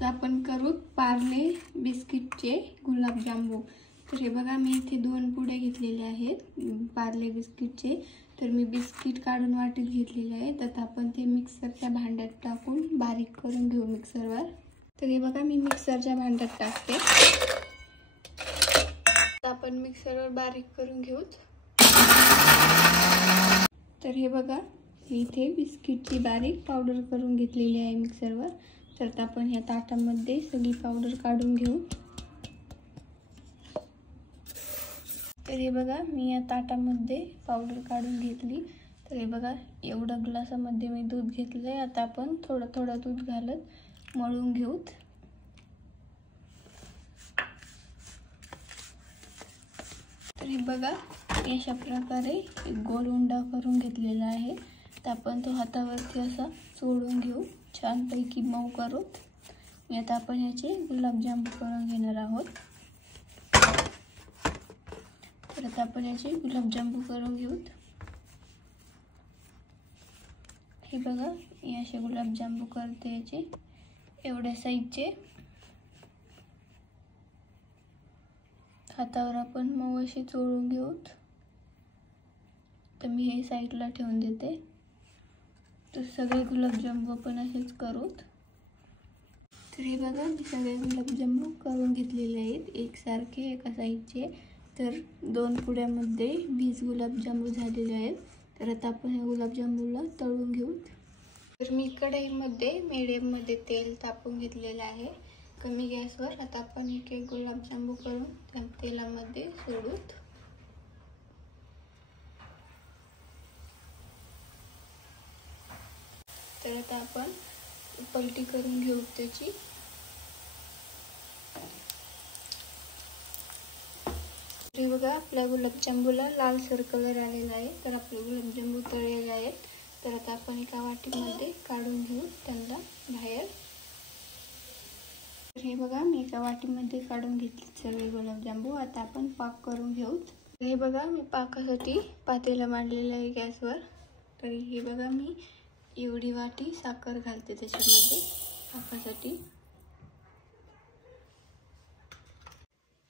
आज आपण करू पार्ले बिस्किटचे गुलाबजामुन। तर हे बघा मी इथे 2 पुड्या घेतलेल्या आहेत पार्ले बिस्किटचे। तर मी बिस्किट काढून वाटीत घेतलेले आहेत। आता आपण ते मिक्सरच्या भांड्यात टाकून बारीक करून घेऊ मिक्सरवर। तर हे बघा मी मिक्सरच्या भांड्यात टाकते। आता आपण मिक्सरवर बारीक करून घेऊ। तर हे बघा इथे बिस्किटची बारीक पावडर करून घेतलेली आहे मिक्सरवर। तर आता आपण ह्या ताटामध्ये सगळी पावडर काढून घेऊ। तर हे बघा मी या ताटामध्ये पावडर काढून घेतली। तर हे बघा एवढा ग्लासामध्ये मी दूध घेतलंय। आता आपण थोडं थोडं दूध घालत मळून घेऊ। तर हे बघा अशा प्रकारे एक गोल उंडा करून घेतलेला आहे। तर आपण तो हातावरती असा चोळून घेऊ छान पैकी मऊ करू। आता आपण याचे गुलाबजामुन करून घेणार आहोत। तर आता आपण याचे गुलाबजामुन करून घेऊ। हे बघा मी असे गुलाबजामुन करते याचे एवढ्या साईजचे। हातावर आपण मऊ असे चोळून घेऊ। तर मी हे साईडला ठेवून देते। तर सगळे गुलाबजामुन आपण असेच करू। तर हे बघा मी सगळे गुलाबजामुन करून घेतलेले आहेत एकसारखे एका साईजचे। तर 2 पुड्यामध्ये 20 गुलाबजामुन झालेले आहेत। तर आता आपण हे गुलाबजामुनला तळून घेऊ। तर मी कढईमध्ये मीडियम मध्ये तेल तापवून घेतलेले आहे कमी गॅसवर। आता आपण एक एक गुलाबजामुन करून त्या तेलामध्ये सोडू। तर आता आपण पलटी करून घेऊ त्याची। हे बघा आपल्या गुलाबजामुनला लालसर कलर आलेला आहे। तर आपले गुलाबजामुन तळलेले आहेत। तर आता आपण एका वाटीमध्ये काढून घेऊ त्यांना बाहेर। तर हे बघा मी एका वाटीमध्ये काढून घेतले सगळे गुलाबजामुन। आता आपण पाक करून घेऊ। हे बघा मी पाकासाठी पातेला मांडलेला आहे गॅसवर। तर हे बघा मी एवढी वाटी साखर घालते त्याच्यामध्ये पाकासाठी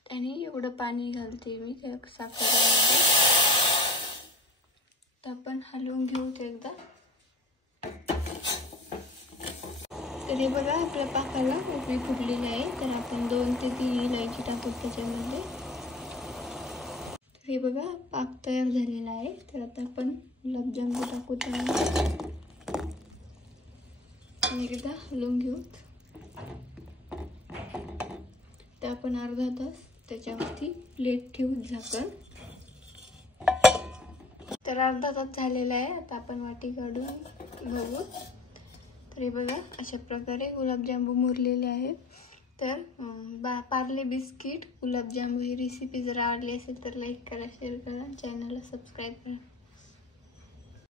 आणि एवढं पाणी घालते मी त्या साखरेमध्ये। तर आपण हलवून घेऊ ते एकदा। तर हे बघा आपल्या पाकाला उकळी फुटलेली आहे। तर आपण 2 ते 3 इलायची टाकू त्याच्यामध्ये। तर हे बघा पाक तयार झालेला आहे। तर आता आपण गुलाबजामुन टाकू त्यामध्ये एकदा हलवून घेऊ। तर आपण अर्धा तास त्याच्यावरती प्लेट ठेवू झाकण। तर अर्धा तास झालेला आहे। आता आपण वाटी काढून बघू। तर हे बघा अशा प्रकारे गुलाबजामुन मुरलेले आहेत। तर पार्ले बिस्किट गुलाबजामुन ही रेसिपी जर आवडली असेल तर लाईक करा, शेअर करा, चॅनलला सबस्क्राईब करा।